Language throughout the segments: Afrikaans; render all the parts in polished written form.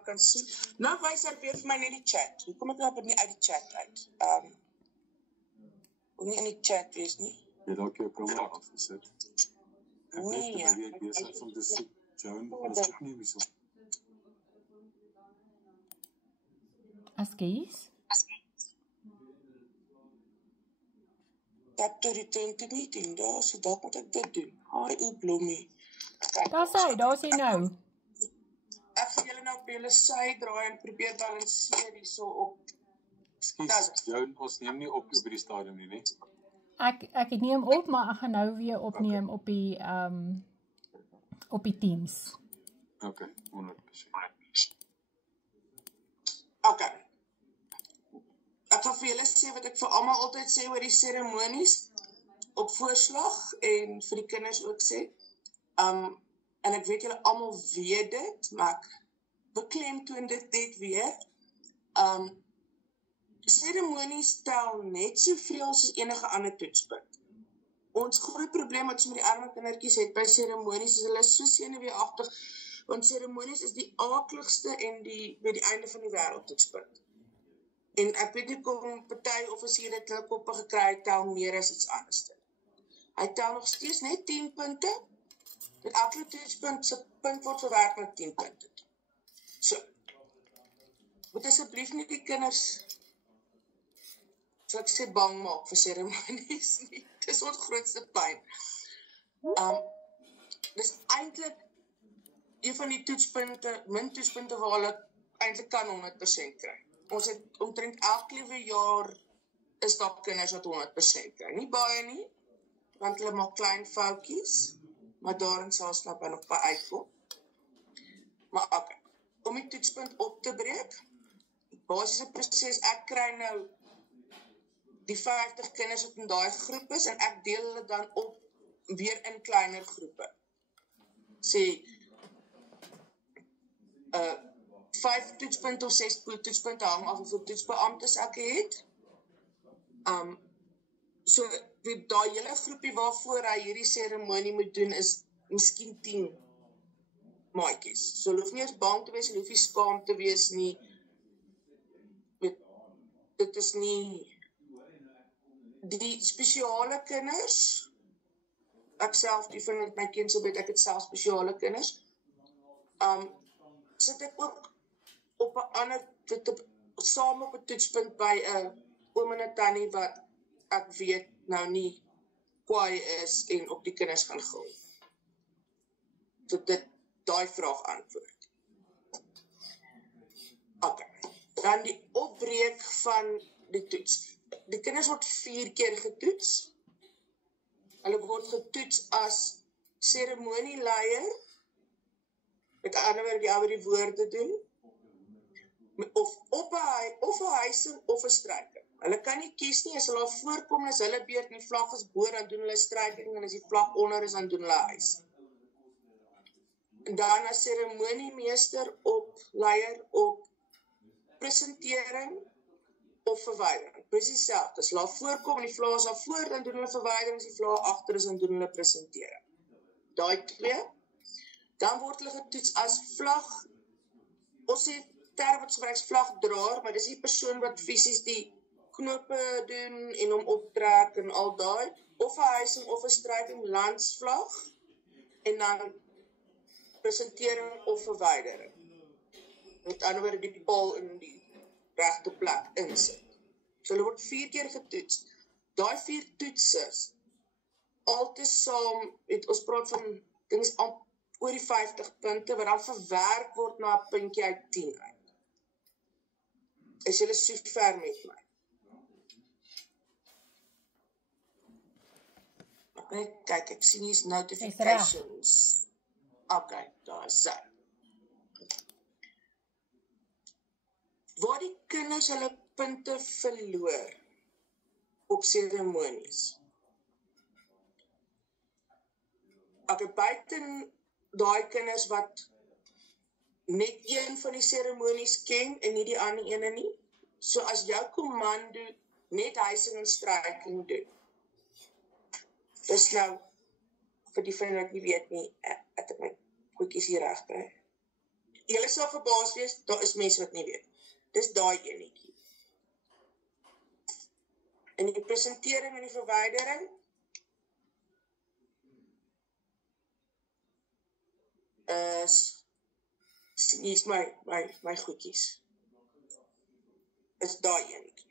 kan sien. Nou wys hy weer vir my net die chat. Hoe kom ek nou nie uit die chat uit? Nie in die chat wees nie. Jy dalk jou kamera afgesit. Nee, Ek besig om te soek. Joan, ons het nie wieso. Askees? Tap to return to meeting, daar, so dalk moet ek dit doen. Hi, blommie. Daar is hy nou. Ek gaan julle nou op julle sy draai en probeer balanseer hierso op. Ekskuus, Joan, ons neem nie op die stadium nie. Ek het neem op, maar ek gaan nou weer opneem op die Teams. Okay, 100%. Okay. Ek gaan vir julle sê wat ek vir almal altyd sê oor die seremonies op voorslag en vir die kinders ook sê. En ek weet julle almal weet dit, maar ek beklemtoon dit net weer. Seremonies tel net soveel as enige ander toetspunt. Ons groot probleem wat ons met die arme kindertjies het by seremonies is hulle is so senuweeagtig, want seremonies is die aakligste en by die einde van die wêreld toetspunt. En ek weet nie kom party offisiere dit hulle koppe gekry tel meer as iets anders. Hy tel nog steeds net 10 punte. Met elke toetspunt se punt word verwerk met 10 punte. So. Moet asseblief nie die kinders sal ek sê bang maak vir seremonies nie. Dis ons grootste pyn. Dis eintlik een van die toetspunte, min toetspunte waar hulle eintlik kan 100% kry. Ons het omtrent elke liewe jaar is daar kinders wat 100% kry. Nie baie nie, want hulle maak klein foutjies, maar daarin sal ons nog by uitkom. Maar okay, om die toetspunt op te breek, basiese proses, ek kry nou die 50 kinders wat in daai groep is, en ek deel hulle dan op weer in kleiner groepe. Sê, 5 toetspunte of 6 toetspunte hang af hoeveel toetsbeamptes ek het. So, daai hele groepie waarvoor hy hierdie seremonie moet doen is miskien 10 maatjies. So, hulle hoef nie eens bang te wees, hulle hoef nie skaam te wees nie. Dit is nie die spesiale kinders, ek self, die van my kind so weet, ek het self spesiale kinders, sit ek ook op 'n ander, saam op 'n toetspunt by 'n oom en 'n tannie wat ek weet nou nie kwaai is en op die kinders gaan gil. So daai vraag antwoord. Okay. Dan die opbreek van die toets. Die kinders word 4 keer getoets. Hulle word getoets as seremonieleier, met ander woorde, die ou wat die woorde doen, of 'n huising of 'n stryking. Hulle kan nie kies nie, as hulle voorkom, as hulle beurt en die vlag is bo, dan doen hulle stryking, en as die vlag onder is, dan doen hulle huising. En dan as seremoniemeester op leier op presentering of verwydering. Presies selfs. As hulle voorkom en die vlag is al voor, dan doen hulle verwydering, as die vlag agter is, dan doen hulle presentering. Daai 2. Dan word hulle getoets as vlag, ons sê term wat gebruik is vlagdraer, maar dis die persoon wat fisies die knope doen en hom optrek en al daai, of 'n huising of 'n stryking, landsvlag, en dan presentering of verwydering. Met ander woorde die paal in die regte plek insit. So hulle word 4 keer getoets. Daai 4 toetses, altesaam, ons praat van, ding is oor die 50 punte, wat dan verwerk word na 'n puntjie uit 10 uit. Is julle so ver met my? Kyk, ek sien hier's notifications. Okay, daar is sy. Waar die kinders hulle punte verloor op seremonies. Okay, buiten daai kinders wat net een van die seremonies ken en nie die ander ene nie. So as jou kommando net huising en stryking doen. Dis nou vir die van wat nie weet nie, ek het my goedjies hier reg kry. Julle sal verbaas wees, daar is mense wat nie weet. Dis daai enetjie. En die presentering en die verwydering is, hier is my goedjies. Is daai enetjie.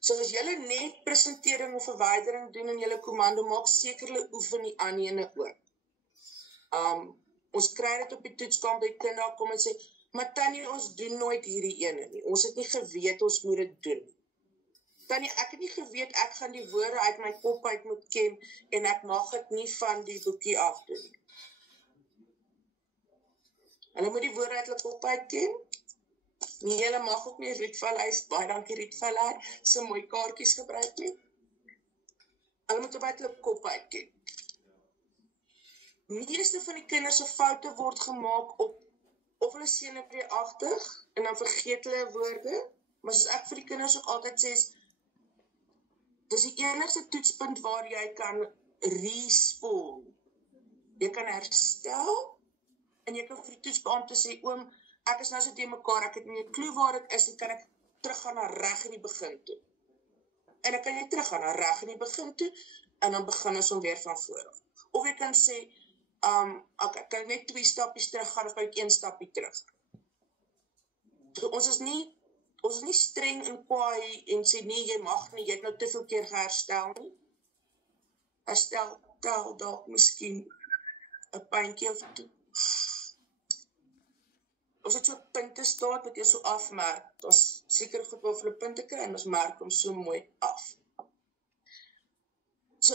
So as julle net presentering of verwydering doen in julle komando, maak seker julle oefen die ander ene ook. Ons kry dit op die toetskamp, die kind daar kom en sê, maar Tannie, ons doen nooit hierdie ene nie. Ons het nie geweet, ons moet dit doen. Tannie, ek het nie geweet, ek gaan die woorde uit my kop uit moet ken, en ek mag dit nie van die boekie af doen nie. Hulle moet die woorde uit hulle kop uit ken. Nee, julle mag ook nie Rietvallei, baie dankie Rietvallei, so mooi kaartjies gebruik nie. Hulle moet uit hulle kop uitken. Meeste van die kinders se foute word gemaak op of hulle senuweeagtig en dan vergeet hulle woorde, maar soos ek vir die kinders ook altyd sê, dis die enigste toetspunt waar jy kan respool. Jy kan herstel en jy kan vir die toetsbeampte sê, oom, ek is nou so teen mekaar, ek het nie 'n klou waar dit is, dan kan ek teruggaan na reg in die begin toe. En dan kan jy teruggaan na reg in die begin toe, en dan begin ons om weer van voor af. Of jy kan sê, okay, kan ek net 2 stappies teruggaan, of kan ek 1 stappie terug. So, ons is nie streng en kwaai, en sê, nee, jy mag nie, jy het nou te veel keer geherstel nie. Herstel, tel, dalk miskien 'n puntjie of 2. Ons het so punte staat wat jy so afmerk, ons seker goed waar vir hulle punte kry, en ons merk hom so mooi af. So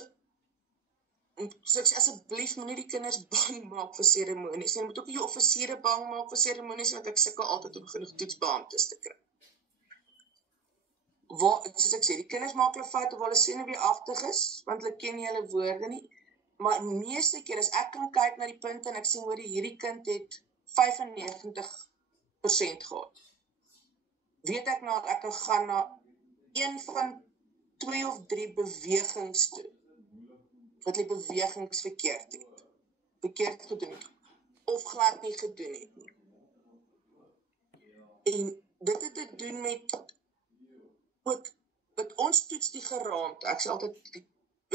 ek sê, asseblief moenie die kinders bang maak vir seremonies, en jy moet ook nie jou offisiere bang maak vir seremonies, want ek sukkel altyd om genoeg toetsbeamptes te kry. Soos ek sê, die kinders maak hulle foute waar hulle senuweeagtig is, want hulle ken nie hulle woorde nie, maar meeste keer, as ek kan kyk na die punte, en ek sien hoor, hierdie kind het 95% gehad. Weet ek nou, ek kan gaan na een van 2 of 3 bewegings toe, wat die bewegings verkeerd gedoen het, of glad nie gedoen het nie. En dit het te doen met, ook, wat ons toets die geraamte, ek sê altyd,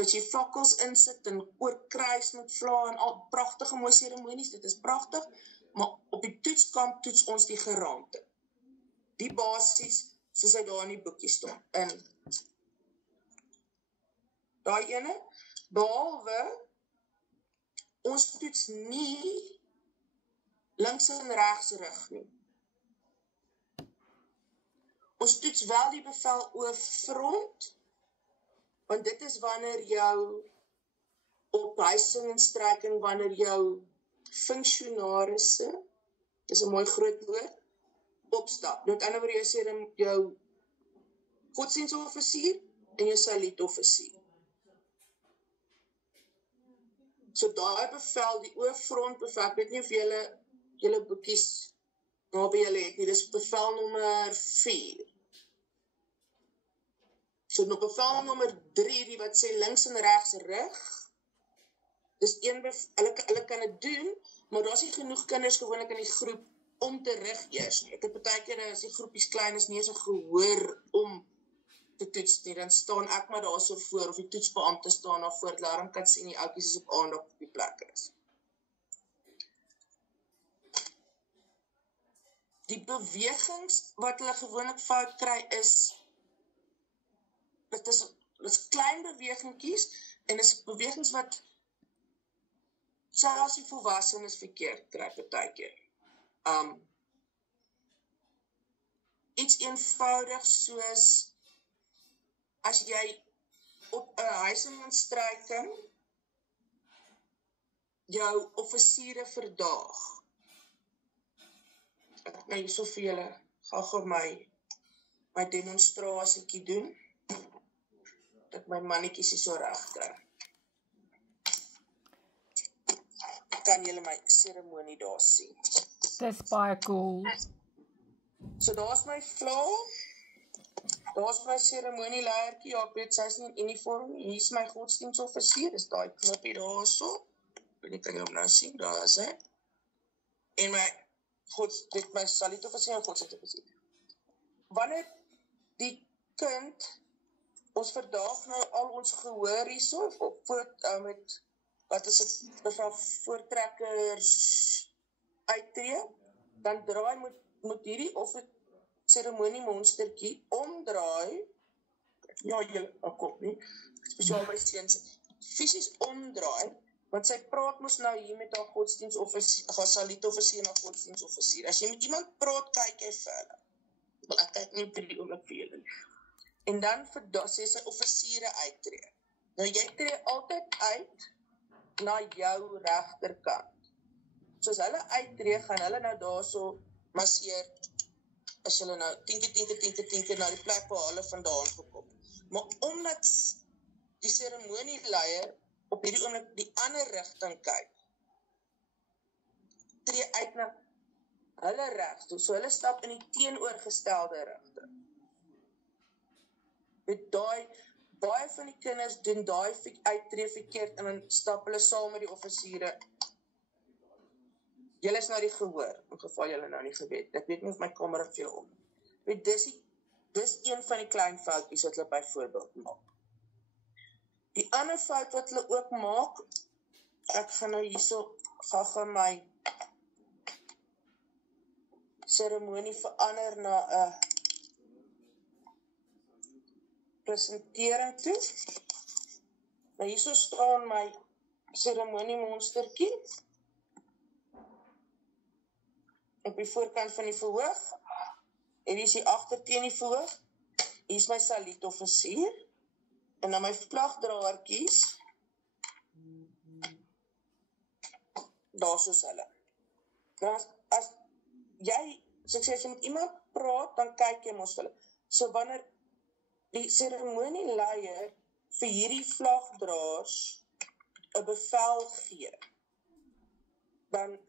as jy fakkels insit, en oorkruis met vla, en al pragtige mooi seremonies, dit is pragtig, maar op die toetskamp toets ons die geraamte. Die basies, soos hy daar in die boekie staan. En daai ene, behalwe, ons toets nie links en regs rig nie. Ons toets wel die bevel oor front, want dit is wanneer jou ophuising en strekking, wanneer jou functionarisse, dis 'n mooi groot woord, opstap. Met ander woorde, jy sê jou godsdienstoffisier en jou saluutoffisier. So daai bevel, die oorfront bevel, ek weet nie of julle boekies naby julle het nie, dis bevel nommer 4. So op bevel nommer 3, die wat sê links en regs rig, dis hulle kan dit doen, maar daar is nie genoeg kinders gewoonlik in die groep om te rig eers nie. Ek het baie keer as die groepies klein is, nie eens 'n gehoor om te toets nie, dan staan ek maar daar so voor, of die toetsbeampte staan daar voor, daarom kan sien die oudjies is op aandag op die plek is. Die bewegings wat hulle gewoonlik fout kry is, dit is klein bewegingkies, en is bewegings wat selfs die volwassenes verkeerd kry partykeer. Iets eenvoudig soos, as jy op 'n huising en stryking jou offisiere verdaag. Ek nou hierso vir julle gou my demonstrasietjie doen, dat my mannetjies hier so reg kry. Kan julle my seremonie daar sien? Dis baie cool. So daar's my vla, daar's my seremonieleiertjie, ja, ek weet, sy is nie in uniform, hier is my godsdienstoffisier, is daai knoppie daar so, ek weet nie, kan jy hom nou sien, daar is hy, en my Salito versier en godsdienst versier. Wanneer die kind, ons verdaag nou al ons gehoor hierso, met, wat is het, mevrou voortrekkers uittree, dan draai moet hierdie seremoniemonstertjie omdraai, ja, julle, kom nie, spesiaal by seuns, fisies omdraai, want sy praat mos nou hier met haar godsdienstoffisier, haar Salito-offisier en haar godsdienstoffisier. As jy met iemand praat, kyk jy vir hulle. Ek kyk nie vir die oomlik vir julle. En dan sê sy offisiere uittree. Nou jy tree altyd uit na jou regterkant. Soos hulle uittree, gaan hulle nou daarso masseer, as hulle nou tinker na die plek waar hulle vandaan gekom. Maar omdat die seremonieleier op hierdie oomblik die ander rigting kyk, tree uit na hulle regs toe, so hulle stap in die teenoorgestelde rigting. Met baie van die kinders doen daai uittree verkeerd en dan stap hulle saam met die offisiere. Julle is nou die gehoor, in geval julle nou nie geweet. Ek weet nie of my kamera vir julle om. Weet, dis een van die klein foutjies wat hulle byvoorbeeld maak. Die ander fout wat hulle ook maak, ek gaan nou hierso gaga my seremonie verander na 'n presentering toe. Nou hierso staan my seremoniemonstertjie op die voorkant van die verhoog, en hier is die agter teen die verhoog, hier is my Salito-offisier, en dan my vlagdraertjies, daar soos hulle. Nou as jy, as jy met iemand praat, dan kyk jy mos vir hulle. So wanneer die seremonieleier vir hierdie vlagdraers 'n bevel gee, dan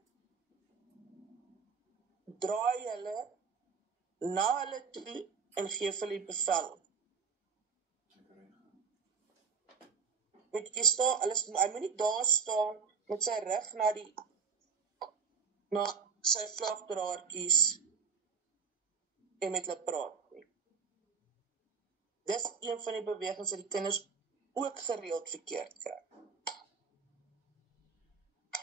draai hulle na hulle toe en gee vir hulle die bevel. Weet jy staan, hy moet nie daar staan met sy rug na sy vlagdraertjies en met hulle praat nie. Dis een van die bewegings wat die kinders ook gereeld verkeerd kry.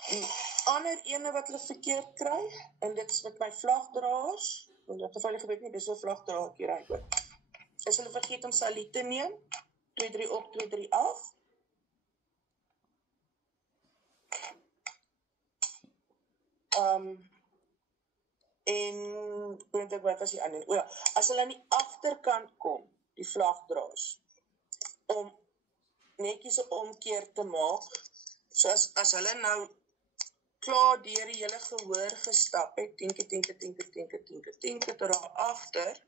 Die ander ene wat hulle verkeerd kry, en dit is met my vlagdraers, in dit geval jy geweet nie, dis 'n vlagdraertjie ry ook. As hulle vergeet om salie te neem, 2-3 op, 2-3 af. En wat was die ander? O ja, as hulle aan die agterkant kom, die vlagdraers, om netjies 'n omkeer te maak, so as hulle nou klaar deur die hele gehoor gestap het, tinker, tot daar agter,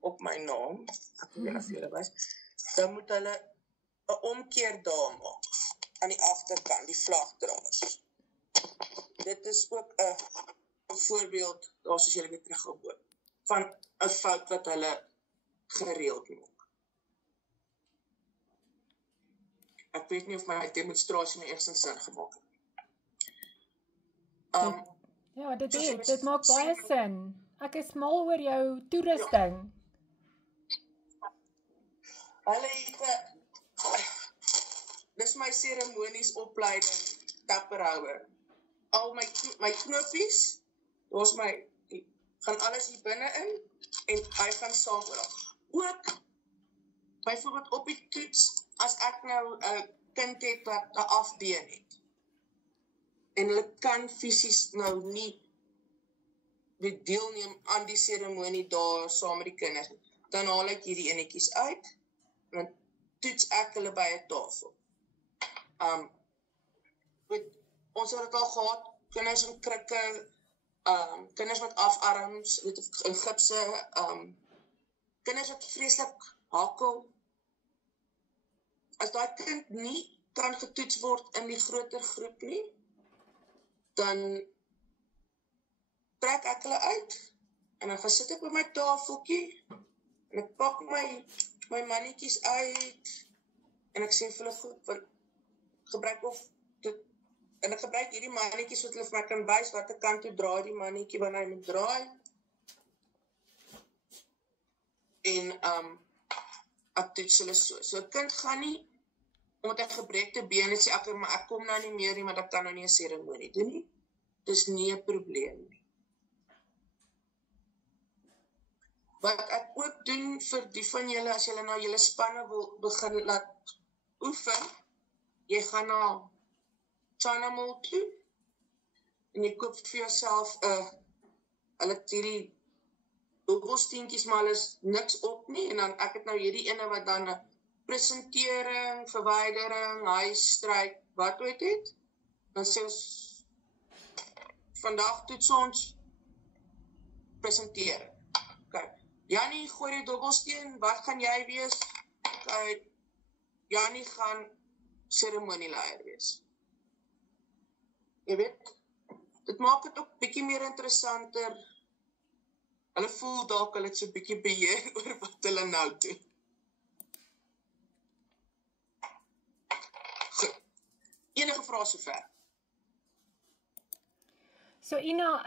op my naam, ek weet nie of julle wys, dan moet hulle 'n omkeer daar maak, aan die agterkant, die vlagdraers. Dit is ook 'n voorbeeld, daar soos julle weer teruggehoor, van 'n fout wat hulle gereeld maak. Ek weet nie of my demonstrasie my eerstens sin gemaak het. Ja, dit maak baie sin. Ek is mal oor jou toerusting. Hulle het dis my seremonies opleiding, dapperhouer. Al my knoppies, daar's gaan alles hier binne in, en hy gaan saam oral. Ook, byvoorbeeld op die toets, as ek nou 'n kind het wat 'n afbeen het, en hulle kan fisies nou nie deelneem aan die seremonie daar saam met die kinders, dan haal ek hierdie enetjies uit, en dan toets ek hulle by 'n tafel. Ons het dit al gehad, kinders in krikke, kinders met afarms, in gipse, kinders wat vreeslik hakkel. As daai kind nie kan getoets word in die groter groep nie, dan trek ek hulle uit, en dan gaan sit ek by my tafeltjie, en ek pak my mannetjies uit, en ek sê vir hulle goed, gebruik of dit En ek gebruik hierdie mannetjies wat hulle vir my kan wys watter kant toe draai die mannetjie wanneer hy moet draai. En ek toets hulle so. So 'n kind gaan nie omdat ek gebrekte been het sê ek kom nou nie meer nie, maar ek kan nou nie 'n seremonie doen nie. Dis nie 'n probleem nie. Wat ek ook doen vir die van julle, as julle nou julle spanne wil begin laat oefen, jy gaan na China Mall toe, en jy koop vir jouself hulle het hierdie dobbelsteentjies, maar hulle is niks op nie, en dan ek het nou hierdie ene wat dan 'n presentering, verwydering, huisstryk, wat ooit het, dan sê ons, vandag toets ons presentering. Okay. Jannie, gooi die dobbelsteen, wat gaan jy wees? Okay. Jannie gaan seremonieleier wees. Jy weet, dit maak dit ook bietjie meer interessanter. Hulle voel dalk hulle het so bietjie beheer oor wat hulle nou doen. Goed. Enige vrae sover? So Ina,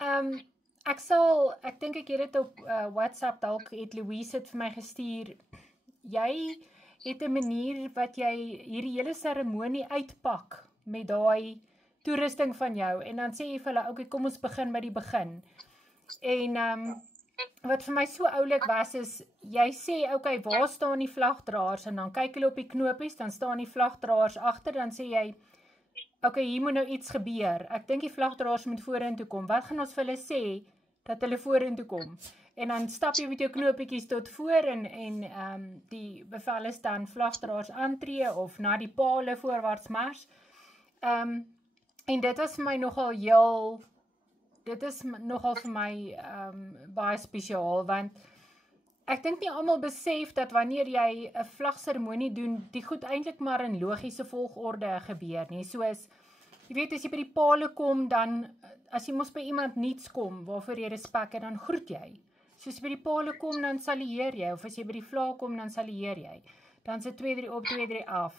ek dink ek het dit op WhatsApp dalk het Louise dit vir my gestuur. Jy het 'n manier wat jy hierdie hele seremonie uitpak met daai toerusting van jou en dan sê jy vir hulle, okay, kom ons begin by die begin. En wat vir my so oulik was is, jy sê, okay, waar staan die vlagdraers? En dan kyk hulle op die knopies, dan staan die vlagdraers agter, dan sê jy, okay, hier moet nou iets gebeur. Ek dink die vlagdraers moet vorentoe kom. Wat gaan ons vir hulle sê, dat hulle vorentoe kom? En dan stap jy met jou knopietjies tot voor en die bevel is dan vlagdraers aantree of na die pale voorwaarts mars. En dit is vir my nogal vir my baie spesiaal, want ek dink nie almal besef dat wanneer jy 'n vlagseremonie doen, die goed eintlik maar in logiese volgorde gebeur nie. Soos, jy weet, as jy by die pale kom, dan, as jy mos by iemand niets kom, waarvoor jy respek het, dan groet jy. So as jy by die pale kom, dan salueer jy, of as jy by die vlaag kom, dan salueer jy. Dan is dit 2-3 op, 2-3 af.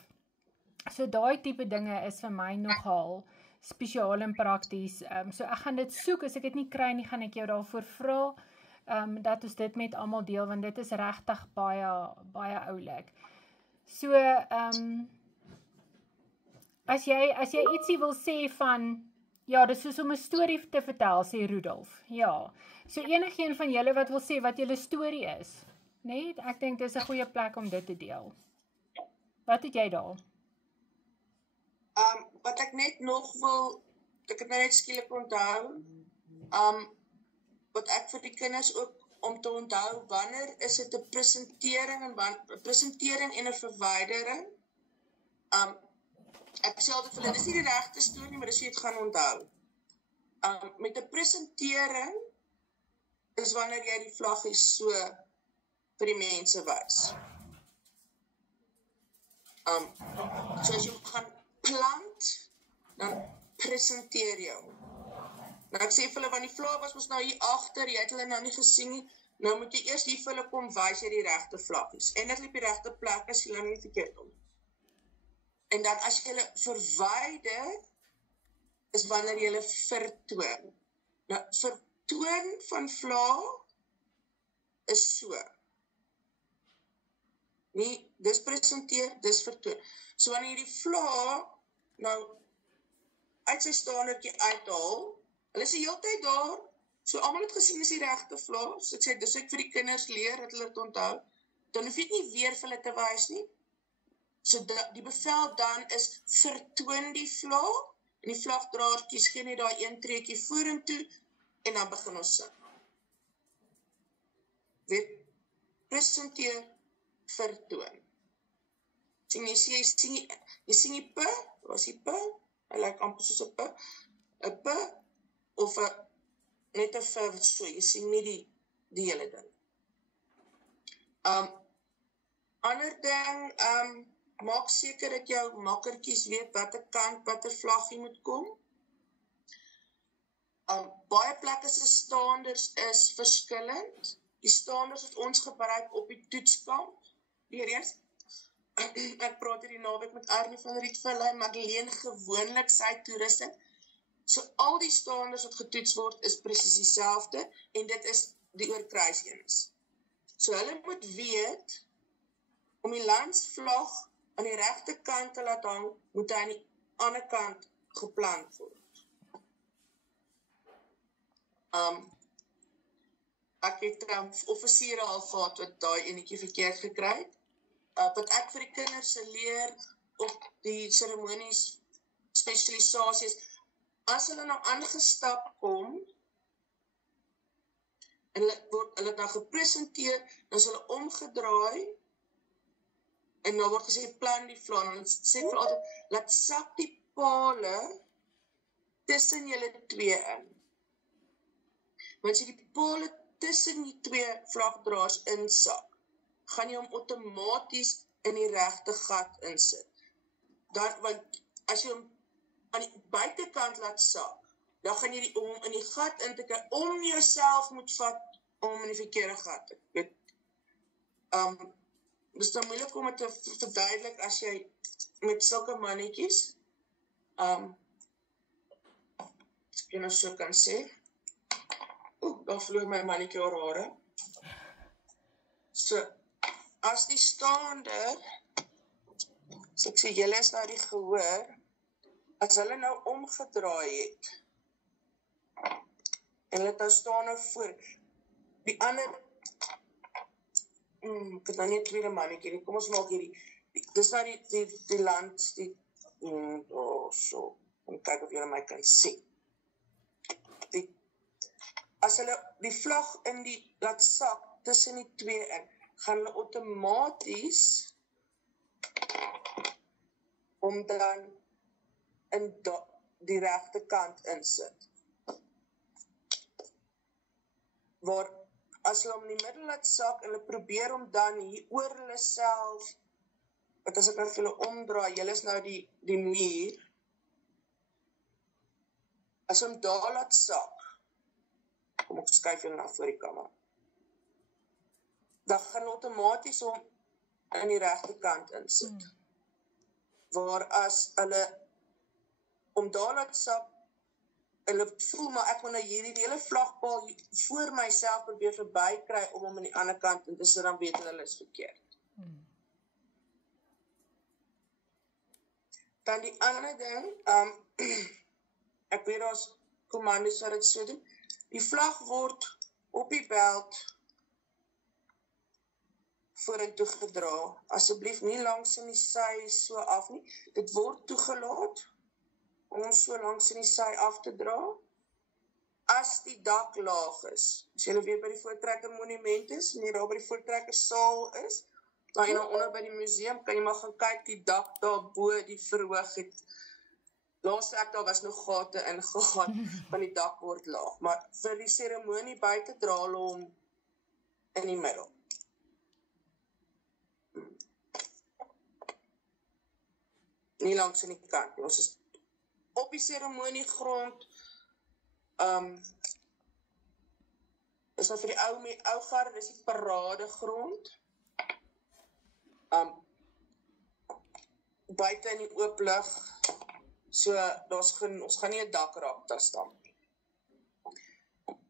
So daai tipe dinge is vir my nogal spesiaal en prakties. So ek gaan dit soek, as ek dit nie kry nie, gaan ek jou daarvoor vra, dat ons dit met almal deel, want dit is regtig baie oulik. So, as jy ietsie wil sê van, ja, dis soos om 'n storie te vertel, sê Rudolf, ja. So enigeen van julle wat wil sê wat julle storie is, nee, ek dink dis 'n goeie plek om dit te deel. Wat het jy daar? Wat ek net nog wil, ek het nou net skielik onthou, wat ek vir die kinders ook om te onthou, wanneer is dit 'n presentering en 'n verwydering? Ek sê altyd vir hulle, dis nie die regte storie, maar dis hoe jy dit gaan onthou. Met 'n presentering is wanneer jy die vlaggies so vir die mense wys. So as jy gaan plant, dan presenteer jou. Nou ek sê vir hulle, want die vlag was ons nou hier agter, jy het hulle nou nie gesien nie, nou moet jy eers hier vir hulle kom wys jy die regte vlaggies. En dit op die regte plek is jy nie verkeerd om. En dan as jy hulle verwyder, is wanneer jy hulle vertoon. Nou, vertoon van vlag is so. Nie, dis presenteer, dis vertoon. So wanneer jy die vlag nou uit sy staanertjie uithaal, hulle is die hele tyd daar, so almal het gesien is die regte vlag, so ek sê, dis ek vir die kinders leer, dat hulle het onthou, dan hoef jy nie weer vir hulle te wys nie, so die bevel dan is, vertoon die vlag, en die vlagdraertjies gee net daai een treetjie vorentoe, en dan begin ons sing. Weet, presenteer, vertoon. Jy sien die p, was die p, hy lyk amper soos 'n p, of net 'n v, so, jy sien nie die hele ding. Ander ding, maak seker dat jou makkertjies weet watter kant, watter vlaggie moet kom. Baie plekke se staanders is verskillend. Die staanders wat ons gebruik op die toetskamp, weereens, ek praat hierdie naweek met Arnie van Rietvlei, Madeleine gewoonlik sy toerusting, So al die staanders wat getoets word is presies dieselfde en dit is die oorkruiseenes. So hulle moet weet om die landsvlag aan die regte kant te laat hang, moet hy aan die ander kant geplant word. Ek het offisiere al gehad wat daai enetjie verkeerd gekry het. Wat ek vir die kinders leer op die seremonies spesialisasies, as hulle nou aangestap kom en hulle het nou gepresenteer, dan is hulle omgedraai en nou word gesê plan die vlaan, en sê vir altyd, laat sak die pale tussen julle twee in. Want as jy die pale tussen die twee vlagdraers insak, gaan jy hom outomaties in die regte gat insit. Want as jy hom aan die buitekant laat sak, dan gaan jy om in die gat in te kry, om jouself moet vat om in die verkeerde gat te weet. Dis dan moeilik om het te verduidelik as jy met sulke mannetjies, as ek nou so kan sê, daar vloer my mannetjie haar hare. So, as die staander, so ek sê, julle is nou die gehoor, as hulle nou omgedraai het, en hulle het nou staan nou voor, die ander, ek het nou nie 'n tweede mannetjie, kom ons maak hierdie, dis nou die land, so, en kyk of julle my kan sien. As hulle die vlag in die laat sak tussen die twee in, gaan hulle outomaties om dan in die regte kant insit. Waar as hulle om die middel laat sak, hulle probeer om dan hier oor hulle self, wat as ek nou vir hulle omdraai, julle is nou die muur, as hom daar laat sak, kom ek skuif julle na voor die kamera, dan gaan outomaties hom in die regte kant insit. Waar as hulle om daar laat sak, hulle voel maar ek moet nou hierdie hele vlagpaal voor myself probeer verby kry om hom aan die ander kant en dis dan weet hulle is verkeerd. Dan die ander ding, ek weet daar's kommandos wat dit so doen, die vlag word op die belt vorentoe gedra, asseblief nie langs in die sy so af nie, dit word toegelaat om so langs in die sy af te dra, as die dak laag is. As julle weer by die Voortrekker monument is, en jy daar by die Voortrekker saal is, dan jy nou onder by die museum, kan jy maar gaan kyk, die dak daar bo, die verhoog het, laaste ek daar was nog gate ingegaan, van die dak word laag, maar vir die seremonie buite dra hulle hom in die middel. Nie langs in die kant, ons is op die seremoniegrond, is nou vir die ou garde, dis die paradegrond, buite in die oop lug, so ons gaan nie 'n dak raak daar staan.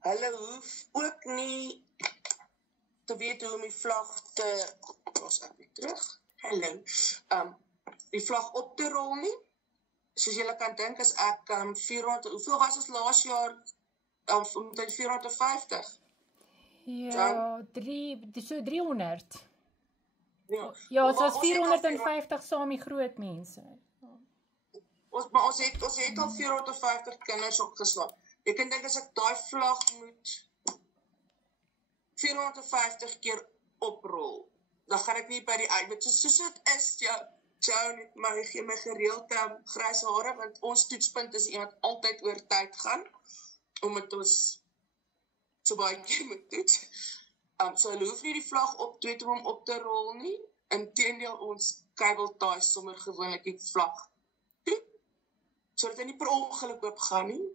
Hulle hoef ook nie te weet hoe om die vlag te, los ek weer terug, die vlag op te rol nie, soos julle kan dink, as ek 400, hoeveel was ons laas jaar, omtrent 450? Ja, so 300. Ja, Ja, so was 450 saam die groot mense. Maar ons het al 450 kinders opgeslaan. Ek kan dink as ek daai vlag moet 450 keer oprol, dan gaan ek nie by die uit, soos dit is, Joan het maar gee my gereeld grys hare, want ons toetspunt is iemand altyd oor tyd gaan, omdat ons so baie keer moet toets. So hulle hoef nie die vlag op om op te rol nie, inteendeel ons kabeltaai sommer gewoonlik die vlag toe, sodat hy nie per ongeluk oopgaan nie.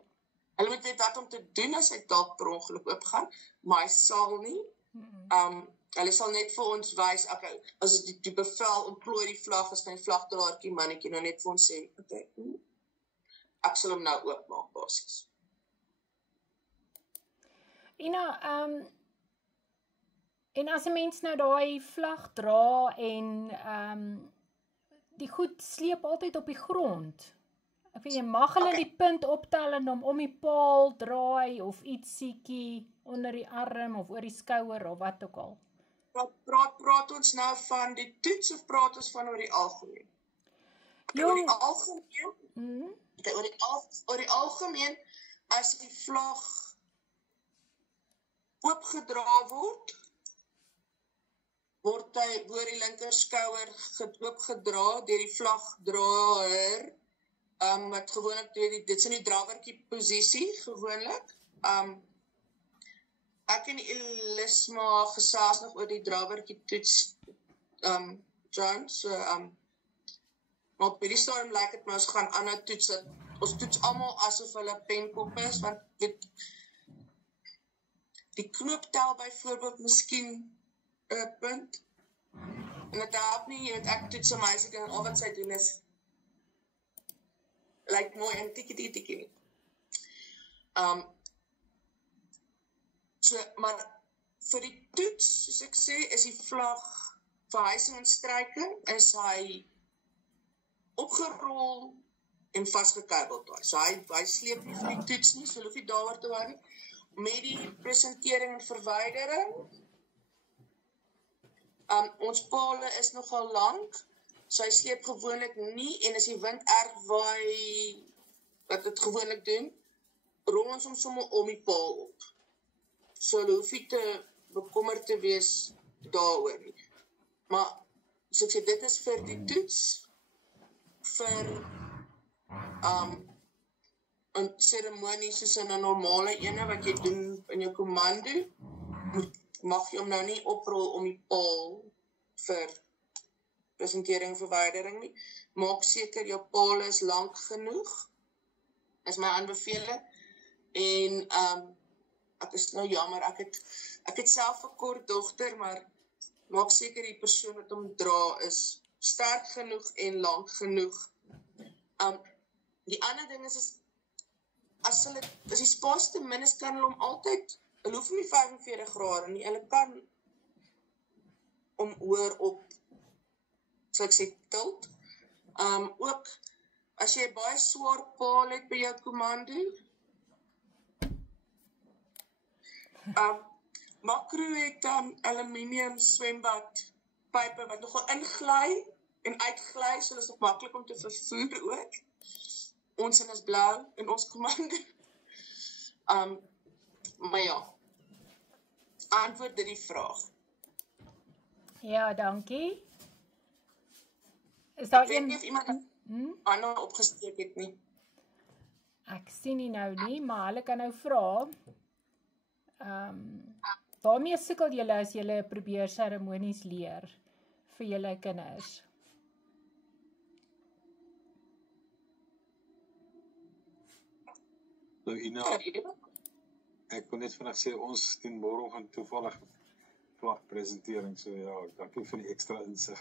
Hulle moet weet wat om te doen as hy dalk per ongeluk oopgaan, maar hy sal nie. Hulle sal net vir ons wys, okay, as die bevel ontplooi die vlag, as my vlagdraertjie mannetjie nou net vir ons sê, okay, ek sal hom nou oopmaak basies. Ina, en as 'n mens nou daai vlag dra en die goed sleep altyd op die grond. Ek weet jy mag hulle die punt optel en hom om die paal draai of ietsiekie onder die arm of oor die skouer of wat ook al. Praat ons nou van die toets of praat ons van oor die algemeen? Oor die algemeen? Oor die algemeen, as die vlag oopgedra word hy oor die linker skouer oopgedra deur die vlagdraer, wat gewoonlik dit is in die drawertjie posisie gewoonlik. Ek en Elisma gesels nog oor die drawertjie toets, John, so maar op hierdie stadium lyk dit my ons gaan ander toets, dat ons toets almal asof hulle penkop is, want die knoop tel byvoorbeeld miskien 'n punt, en dit help nie, jy weet ek toets 'n meisie en al wat sy doen is lyk mooi en tikkie. So, maar vir die toets, soos ek sê, is die vlag verhuising en stryking, is hy opgerol en vasgekuibel daai. So hy sleep nie vir die toets nie, so hoef jy daaroor te worry. Met die presentering en verwydering, ons pale is nogal lank, so hy sleep gewoonlik nie, en as die wind erg waai, wat dit gewoonlik doen, rol ons hom sommer om die paal op. So hoef jy te bekommerd te wees daaroor nie. Maar, so ek sê, dit is vir die toets, vir 'n seremonie soos 'n normale ene wat jy doen in jou kommando, mag jy hom nou nie oprol om die paal vir presentering verwydering nie. Maak seker jou paal is lank genoeg, is my aanbeveling. En ek is nou jammer, ek het self 'n kort dogter, maar maak seker die persoon wat hom dra is sterk genoeg en lank genoeg. Die ander ding is as die spasie te min is, kan hulle hom altyd, hulle hoef nie 45 grade nie, hulle kan om hoër op, so ek sê, tilt. Ook, as jy baie swaar paal het by jou kommando, Makro het aluminium swembad pype wat nogal ingly en uitgly, so dit is nog maklik om te vervoer ook. Ons is blou in ons kommando. Maar ja, antwoord dit die vraag. Ja, dankie. Is daar Ek weet nie of iemand Anna opgesteek het nie. Ek sien nie nou nie, maar hulle kan nou vra. Waarmee sukkel julle as julle probeer seremonies leer vir julle kinders? Nou Ina, ek kon net vandag sê, ons doen môre gaan toevallig vlagpresentering, so ja, dankie vir die ekstra insig.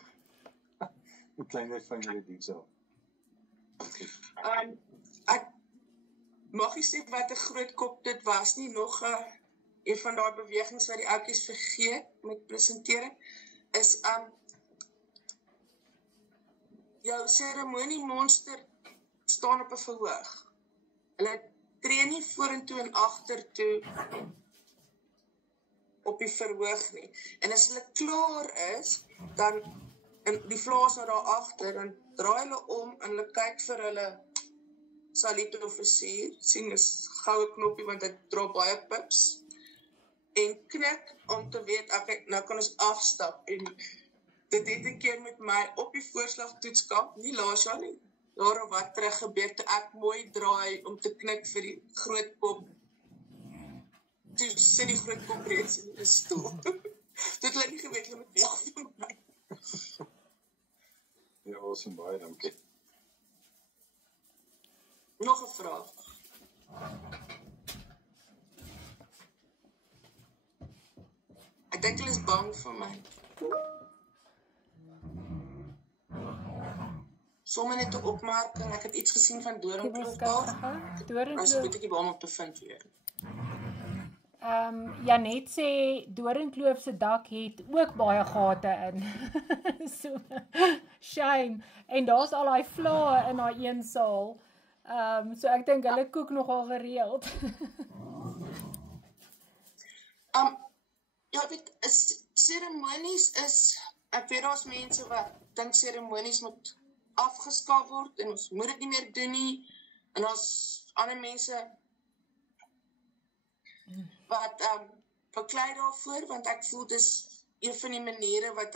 'n Kleiner van julle doen so. Ek mag nie sê wat 'n groot kop dit was nie, nog een van daai bewegings wat die oudjies vergeet met presentering, is jou seremoniemonster staan op 'n verhoog. Hulle tree nie vorentoe en agtertoe op die verhoog nie. En as hulle klaar is, dan in die vlaas nou daar agter, dan draai hulle om en hulle kyk vir hulle salutadoffisier, sien is goue knoppie want hy dra baie pips, en knik om te weet, okay, nou kan ons afstap. En dit het 'n keer met my op die voorslagtoetskamp, nie laas jaar nie, jaar of wat terug gebeur, toe ek mooi draai om te knik vir die groot kop. Toe sit die groot kop reeds in die stoel. Dit het nie geweet hulle met lag van my. Ja, awesome, baie dankie. Nog 'n vraag. Ek dink hulle is bang vir my. sommer net 'n opmerking. Ek het iets gesien van Ek wil Doringkloof kyk daar. gou. As Doringkloof. weet ek nie waar om te vind weer. Janet sê Doringkloof se dak het ook baie gate in. So shame. En daar's al daai vlae in daai een saal. So ek dink hulle kook nogal gereeld. Ja, ek weet, seremonies is, ek weet daar's mense wat dink seremonies moet afgeskaf word en ons moet dit nie meer doen nie. En daar's ander mense wat beklei daarvoor, want ek voel dis een van die maniere wat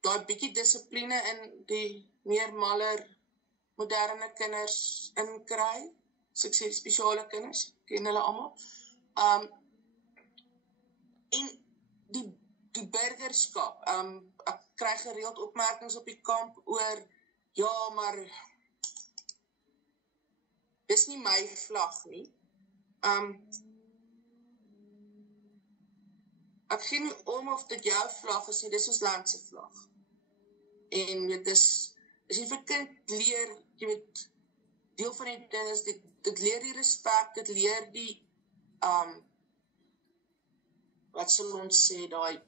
daai bietjie dissipline in die meer maller moderne kinders inkry. So ek sê spesiale kinders, ken hulle almal. En die burgerskap. Ek kry gereeld opmerkings op die kamp oor, ja, maar dis nie my vlag nie. Ek gee nie om of dit jou vlag is nie, dis ons land se vlag. En weet, as jy vir kind leer, jy weet, deel van die ding is, dit leer die respek, dit leer die, wat sal ons sê, daai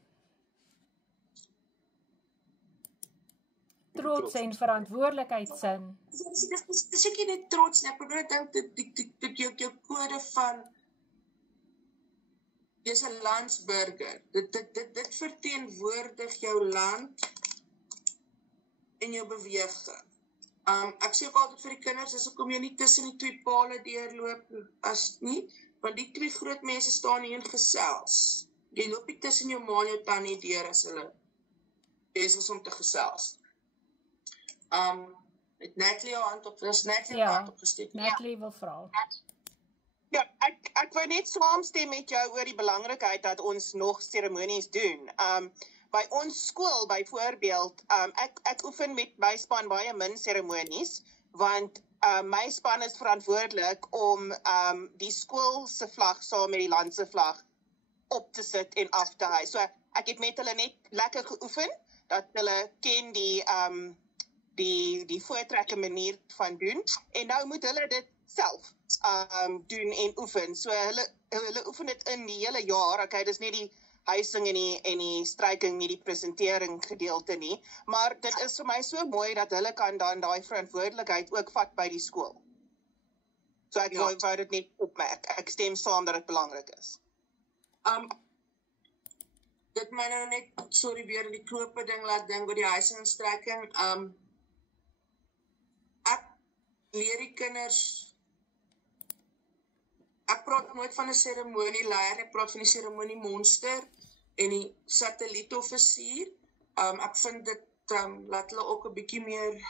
Trots en verantwoordelikheidsin. Dis ek nie net trots nie, ek probeer dink dit jou kode van jy's 'n landsburger. Dit verteenwoordig jou land en jou beweging. Ek sê ook altyd vir die kinders, as hoekom jy nie tussen die twee pale deurloop as nie, want die twee groot mense staan hier en gesels. Jy loop nie tussen jou ma en jou tannie deur as hulle besig is om te gesels. Het Natalie jou hand op, dis Natalie jou hand opgesteek. Natalie wil vra. Ja, ek wou net saamstem met jou oor die belangrikheid dat ons nog seremonies doen. By ons skool byvoorbeeld, ek oefen met my span baie min seremonies, want my span is verantwoordelik om die skool se vlag saam met die land se vlag op te sit en af te hy. So ek het met hulle net lekker geoefen, dat hulle ken die voortrekke manier van doen, en nou moet hulle dit self doen en oefen. So hulle oefen dit in die hele jaar. Okay, dis nie die huising en die stryking, nie die presentering gedeelte nie, maar dit is vir my so mooi dat hulle kan dan daai verantwoordelikheid ook vat by die skool. So ek wou dit net opmerk. Ek stem saam dat dit belangrik is. Dit my nou net, sorry, weer die knope ding laat ding oor die huising en stryking. Ek leer die kinders, ek praat nooit van 'n seremonieleier, ek praat van die seremoniemonster en die satellietoffisier. Ek vind dit laat hulle ook 'n bietjie meer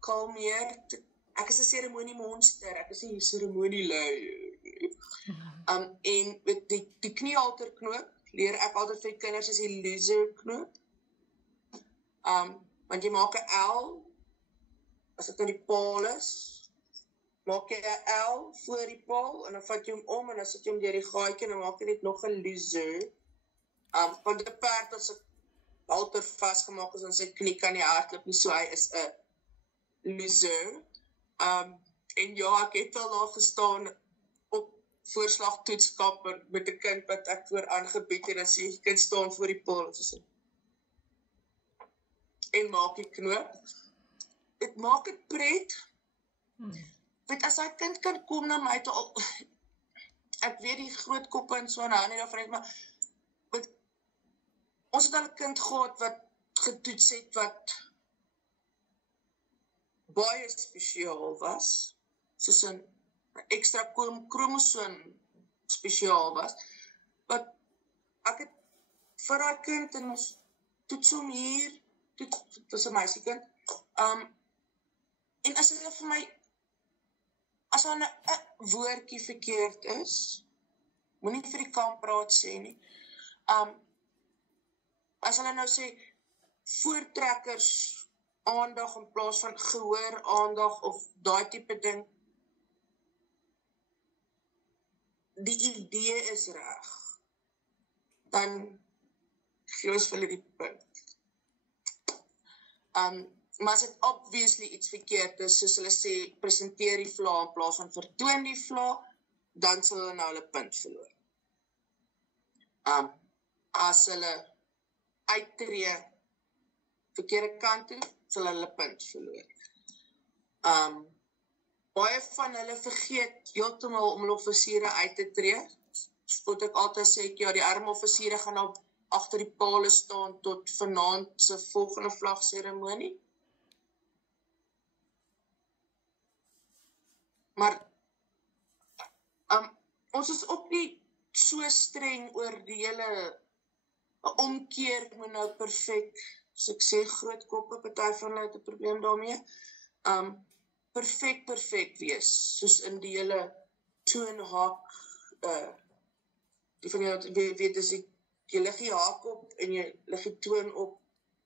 kalmeer. Ek is 'n seremoniemonster, ek is nie 'n seremonieleier. En met die kniehalterknoop leer ek altyd vir die kinders is die loser knoop. Want jy maak 'n L, as dit nou die paal is, maak jy 'n L voor die paal, en dan vat jy hom om, en dan sit jy hom deur die gaatjie, en dan maak jy net nog 'n loser. Want 'n perd as 'n halter vasgemaak is aan sy knie, kan nie hardloop nie, so hy is 'n loser. En ja, ek het al daar gestaan op voorslagtoetskap met 'n kind wat ek voor aangebied, en dan sê die kind staan voor die paal, en maak die knoop. Dit maak dit pret. Want as hy kind kan kom na my toe, ek weet die groot koppe en so, nou nie daarvan, maar ons het al 'n kind gehad wat getoets het, wat baie spesiaal was, soos 'n ekstra kromosoom spesiaal was, wat ek het vir daai kind, en ons toets hom hier, dit is 'n meisiekind, en as hulle vir my, as daar 'n woordjie verkeerd is, moenie vir die kampraad sê nie, as hulle nou sê, voortrekkers aandag in plaas van gehoor aandag, of daai tipe ding, die idee is reg, dan gee ons vir hulle die punt. Maar as dit obviously iets verkeerd is, soos hulle sê, presenteer die vla in plaas van vertoon die vla, dan sal hulle nou hulle punt verloor. As hulle uittree verkeerde kant toe, sal hulle punt verloor. Baie van hulle vergeet heeltemal om hulle offisiere uit te tree. Wat ek altyd sê, ja, die arme offisiere gaan nou agter die pale staan tot vanaand se volgende vlagseremonie. Maar ons is ook nie so streng oor die hele omkeer moet nou perfek, so ek sê groot koppe, party van hulle het 'n probleem daarmee. Perfek wees, soos in die hele toonhaak, die van jou weet as jy lig die haak op en jy lig die toon op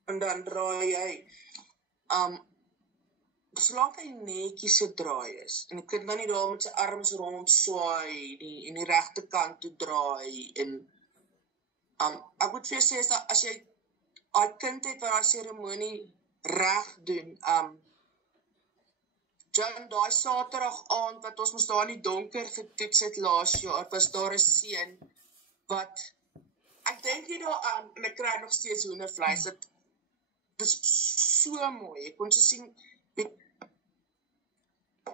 en dan draai jy, solank hy netjies se draai is, en die kind dan nie daar met sy arms rond swaai, en die regte kant toe draai, en ek moet vir jou sê, as jy daai kind het wat daai seremonie reg doen, John, daai Saterdag aand wat ons moes daar in die donker getoets het laas jaar, was daar 'n seun wat, ek dink nie daaraan, en ek kry nog steeds hoendervleis, dit is so mooi, ek kon so sien,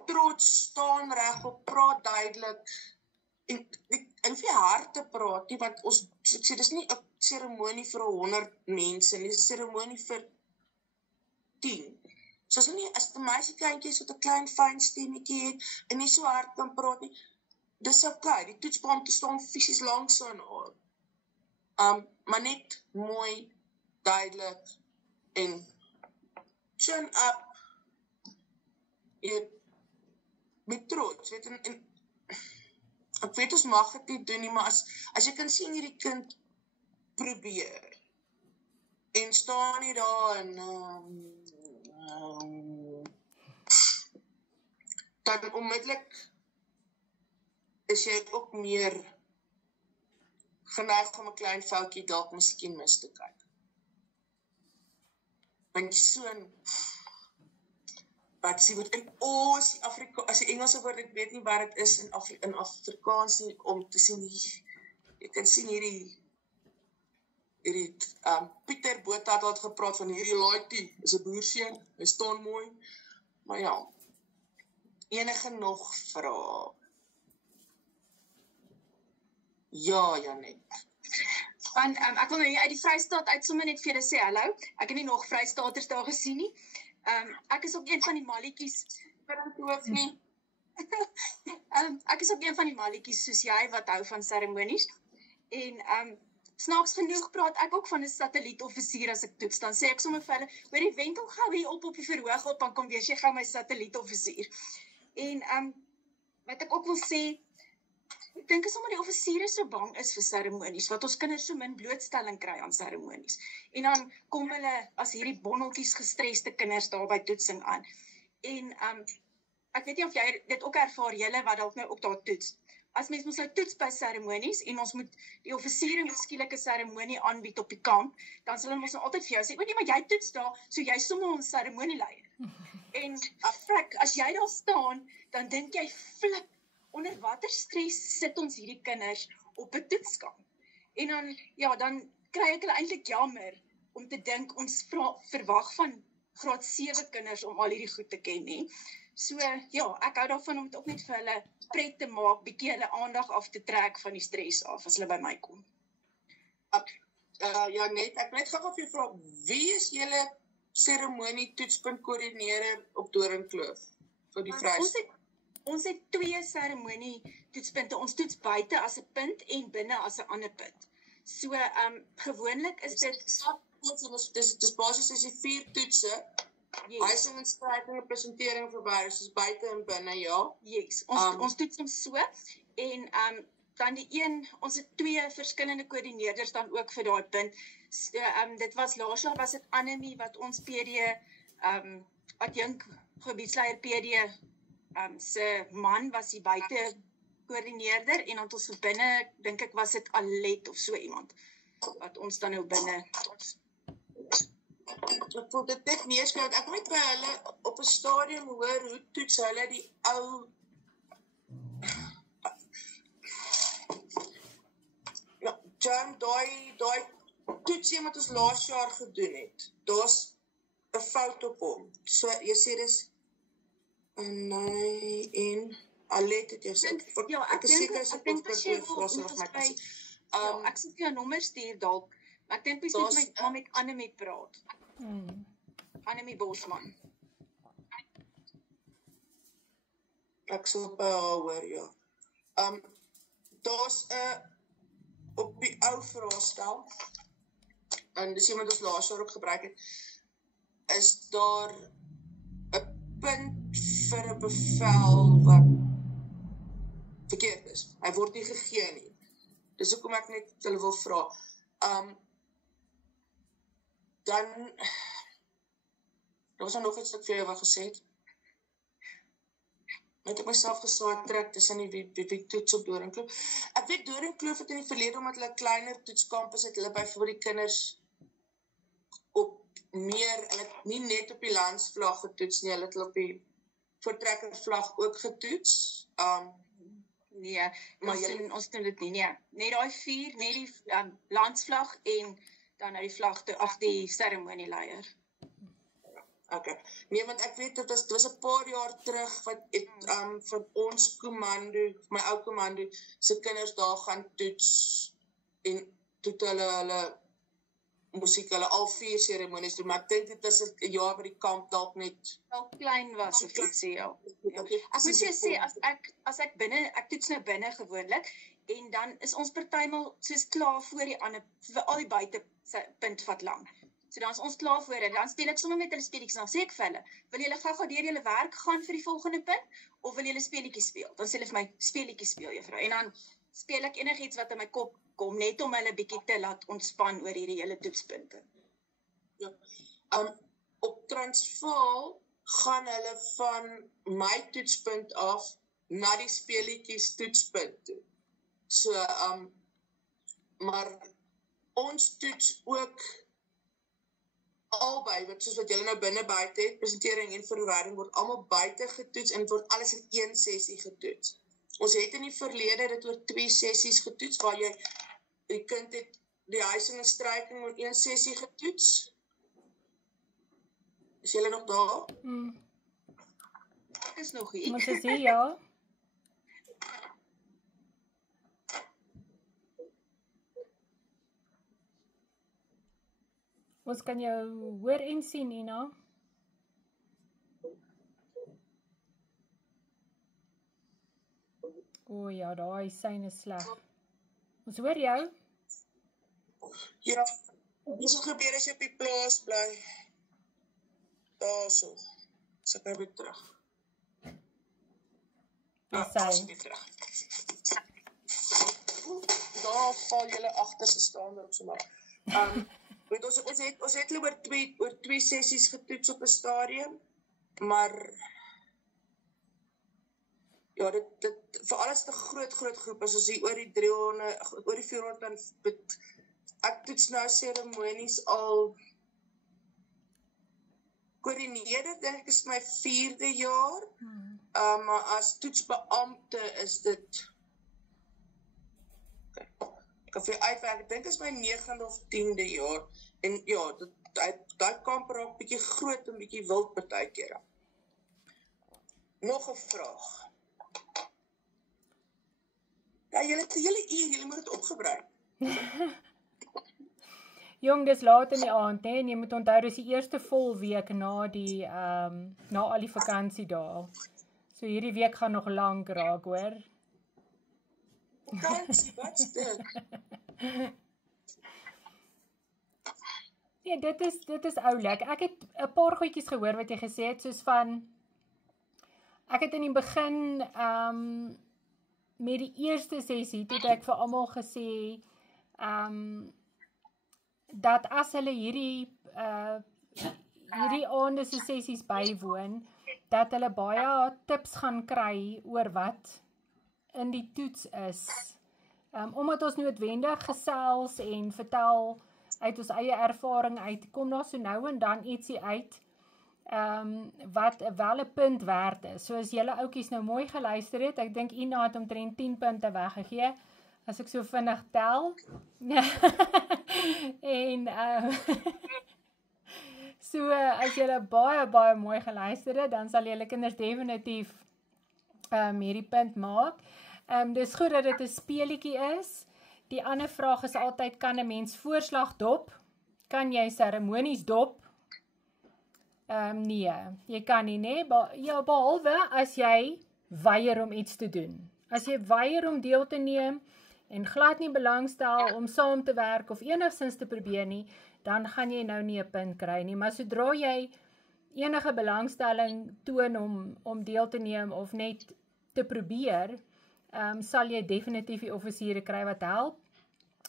trots, staan regop, praat duidelik, en vir hard te praat nie, want ons, ek sê, dis nie 'n seremonie vir 100 mense, nie, dis 'n seremonie vir 10. So as nie, as die meisiekindjies wat 'n klein fyn stemmetjie het, en nie so hard kan praat nie, dis okay, die toetsbaan te staan fisies langs aan haar. Maar net mooi, duidelik, en chin up, met trots, weet, en ek weet ons mag dit nie doen nie, maar as jy kan sien hierdie kind probeer, en staan nie daar en dan onmiddellik is jy ook meer geneig om 'n klein foutjie dalk miskien mis te kyk. Want so'n wat sê word in as die Engelse woord, ek weet nie wat dit is in Afrikaans nie, om te sien, jy kan sien hierdie Pieter Botha het gepraat van hierdie laaitjie, is 'n boerseun, hy staan mooi, maar ja, enige nog vrae? Ja, Janet. Want ek wil nou hier uit die Vrystaat uit sommer net vir julle sê hallo. Ek het nie nog Vrystaaters daar gesien nie. Ek is ook een van die malletjies. Nie. Ek is ook een van die malletjies soos jy wat hou van seremonies. En snaaks genoeg praat ek ook van 'n satellietoffisier as ek toets. Dan sê ek sommer vir hulle, hoor die wentel gou hier op die verhoog op, dan kom wees jy gou my satellietoffisier. En wat ek ook wil sê, ek dink as omdat die offisiere so bang is vir seremonies, wat ons kinders so min blootstelling kry aan seremonies. En dan kom hulle as hierdie bonneltjies gestreste kinders daar by toetsing aan. En ek weet nie of jy dit ook ervaar, julle wat dalk nou ook daar toets. As mens moet nou toets by seremonies en ons moet die offisiere miskien 'n seremonie aanbied op die kamp, dan sal hulle ons nou altyd vir jou sê, "Weet jy, maar jy toets daar, so jy sommer ons seremonieleier." En as jy daar staan, dan dink jy, "Flip, onder watter stres sit ons hierdie kinders op 'n toetskamp?" En dan kry ek hulle eintlik jammer om te dink ons verwag van graad 7 kinders om al hierdie goed te ken nie. So ja, ek hou daarvan om dit ook net vir hulle pret te maak, bietjie hulle aandag af te trek van die stres af as hulle by my kom. Ja, net, ek net gou vir jou vra, wie is julle seremonie toetspuntkoördineerder op Doringkloof vir die Vrystaat? Ons het 2 seremonie toetspunte. Ons toets buite as 'n punt en binne as 'n ander punt. So gewoonlik is dit dis basies as jy 4 toetse, huising en skrywing en presentering verby, soos buite en binne, ja. Yes, ons toets hom so en dan ons het 2 verskillende koördineerders dan ook vir daai punt. Dit was laas jaar was dit Annemie wat ons PD adjunk gebiedsleier PD se man was die buite koördineerder en dan ons binne, dink ek was dit Alet of so iemand wat ons dan nou binne. Ek voel dit net neerskryf. Ek moet by hulle op 'n stadium hoor hoe toets hulle die ou ja, Jan, daai toetsie wat ons laas jaar gedoen het. Daar's 'n fout op hom. So jy sê dis nee en Alet het jy sê. Ja, ek dink as jy wil ja, ek sal vir jou nommer stuur dalk. Maar ek dink mens moet met Annelie praat. Annelie Bosman. Ek sal by haar hoor, ja. Daar's 'n op die ou vraestel, en dis iemand ons laas jaar ook gebruik het, is daar 'n punt vir 'n bevel wat verkeerd is. Hy word nie gegee nie. Dis hoekom ek net hulle wil vra. Dan daar was nog iets wat ek vir jou wou gesê het. Net ek myself gesaai trek tussen die toets op Doringkloof. Ek weet Doringkloof het in die verlede, omdat hulle kleiner toetskampus het, hulle byvoorbeeld die kinders op meer, hulle het nie net op die landsvlag getoets nie, hulle het op die voortrekkervlag ook getoets. Nee, ons doen dit nie, nee. Net daai 4, net die landsvlag en dan die vlag toe, of die seremonieleier. Okay. Nee, want ek weet, dit was 'n paar jaar terug, wat het van ons kommando, my ou kommando, se kinders daar gaan toets, en toe hulle musiek, hulle al 4 seremonies doen, maar ek dink dit is 'n jaar by die kamp dalk net klein was, of ek sê, ja. Ek moet jou sê, as ek toets nou binne gewoonlik, en dan is ons partymal soos klaar voor die ander, vir al die buitepunt vat lank. So dan is ons klaar voor dit, dan speel ek sommer met hulle speletjies, dan sê ek vir hulle, wil julle gou deur julle werk gaan vir die volgende punt, of wil julle speletjies speel? Dan sê hulle vir my, speletjies speel, juffrou. En dan speel ek enigiets wat in my kop kom, net om hulle bietjie te laat ontspan oor hierdie hele toetspunte. Ja. Op Transvaal gaan hulle van my toetspunt af na die speletjies toetspunt toe. So, maar ons toets ook albei, soos wat julle nou binne buite het, presentering en verwerking, word almal buite getoets en word alles in 1 sessie getoets. Ons het in die verlede dit oor 2 sessies getoets, waar die kind het die huising en stryking in 1 sessie getoets. Is julle nog daar? Ek is nog hier. Moet jy sê, ja. Ons kan jou hoor en sien, Ina. O ja, daai syne is sleg. Ons hoor jou. Ja, dis wat gebeur as jy op die plaas bly. Daarso. Is ek nou weer terug. Daar weer terug. Daar val julle agter se staan op so maar. Weet ons het oor twee sessies getoets op 'n stadium, maar ja, dit vir alles te groot groep, as ons hier oor die 300, oor die 400, ek toets nou seremonies al, koördineerder, dink ek is my 4de jaar, maar as toetsbeampte is dit, ek kan vir uitwerk, ek dink is my 9de of 10de jaar, en ja, die kamp raak bietjie groot en bietjie wild partykeer. Nog 'n vraag. Ja, julle het 'n hele uur, julle moet dit opgebruik. Jong, dis laat in die aand, hè, en jy moet onthou, dis die eerste vol week na al die vakansiedae. So hierdie week gaan nog lank raak, hoor. Vakansie, wat's dit? Nee, dit is oulik. Ek het 'n paar goedjies gehoor wat jy gesê het, soos van, ek het in die begin, met die eerste sessie, toe het ek vir almal gesê, dat as hulle hierdie aande se sessies bywoon, dat hulle baie tips gaan kry oor wat in die toets is. Omdat ons noodwendig gesels en vertel uit ons eie ervaring uit, kom daar so nou en dan ietsie uit, wat wel 'n punt werd is. So as julle ouetjies nou mooi geluister het, ek dink Ina het omtrent 10 punte weggegee, as ek so vinnig tel. En so as julle baie mooi geluister het, dan sal julle kinders definitief hierdie punt maak. Dis goed dat dit 'n speelietjie is. Die ander vraag is altyd, kan 'n mens voorslag dop? Kan jy seremonies dop? Nee, jy kan nie, nee. Behalwe as jy weier om iets te doen. As jy weier om deel te neem en glad nie belangstel om saam te werk of enigstens te probeer nie, dan gaan jy nou nie 'n punt kry nie. Maar sodra jy enige belangstelling toon om deel te neem of net te probeer, sal jy definitief die offisiere kry wat help.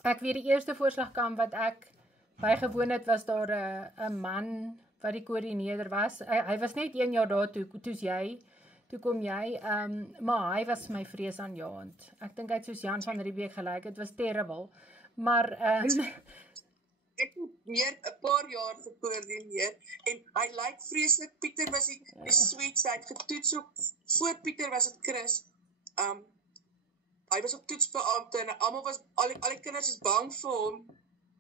Ek weet die eerste voorslagkamp wat ek bygewoon het, was daar 'n man wat die koördineerder was. Hy was net 1 jaar daar toe kom jy, maar hy was my vreesaanjaend. Ek dink hy het soos Jan van Riebeeck gelyk, het was terrible. Maar ek het meer 'n paar jaar gekoördineer en hy lyk vreeslik. Pieter was die sweet, hy het getoets op voor Pieter was dit Chris. Hy was op toetsbeampte en almal was al die kinders is bang vir hom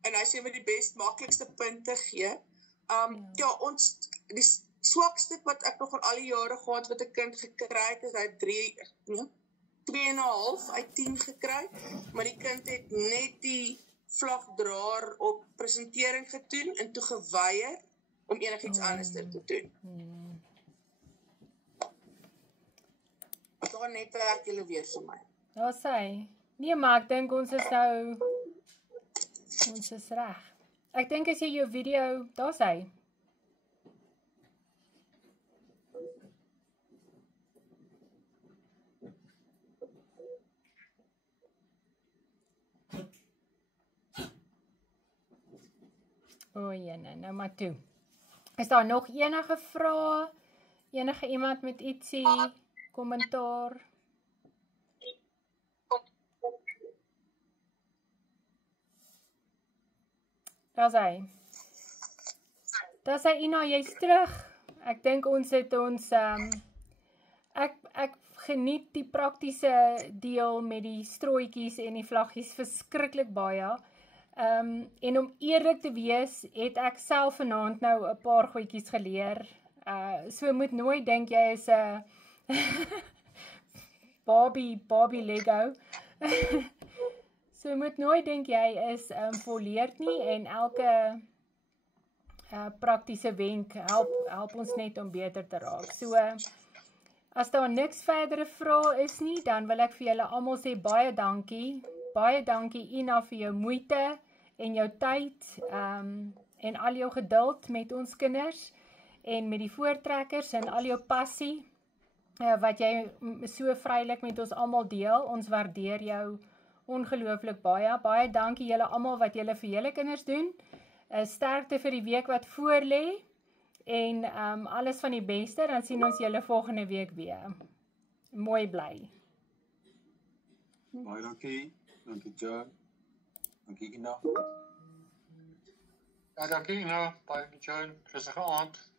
en hy sê met die maklikste punte gee. Ja, die swakste wat ek nog in al die jare gehad wat 'n kind gekry het, is hy 2,5 uit 10 gekry, maar die kind het net die vlagdraer op presentering gedoen en toe geweier om enigiets anders te doen. Daar net werk julle weer vir my. Daar sê, nee, maar ek dink ons is reg. Ek dink as jy jou video, daar sê. O, jene, nou maar toe. Is daar nog enige vrae? Enige iemand met ietsie, kommentaar? Daar sê Ina, jy's terug. Ek dink ons het ek geniet die praktiese deel met die strooitjies en die vlaggies verskriklik baie. En om eerlik te wees, het ek self vanaand nou 'n paar goedjies geleer. So moet nooit dink jy is 'n Barbie Lego. So moet nooit dink jy is volleerd nie en elke praktiese wenk help ons net om beter te raak. So as daar niks verdere vrae is nie, dan wil ek vir julle almal sê baie dankie. Baie dankie Ina vir jou moeite en jou tyd en al jou geduld met ons kinders en met die voortrekkers en al jou passie wat jy so vrylik met ons almal deel. Ons waardeer jou ongelooflik baie. Baie dankie julle almal wat julle vir julle kinders doen. Sterkte vir die week wat voorlê en alles van die beste. Dan sien ons julle volgende week weer. Mooi bly. Baie dankie. Dankie John. Dankie Ina. Ja, dankie Ina. Baie dankie John. Rustige aand.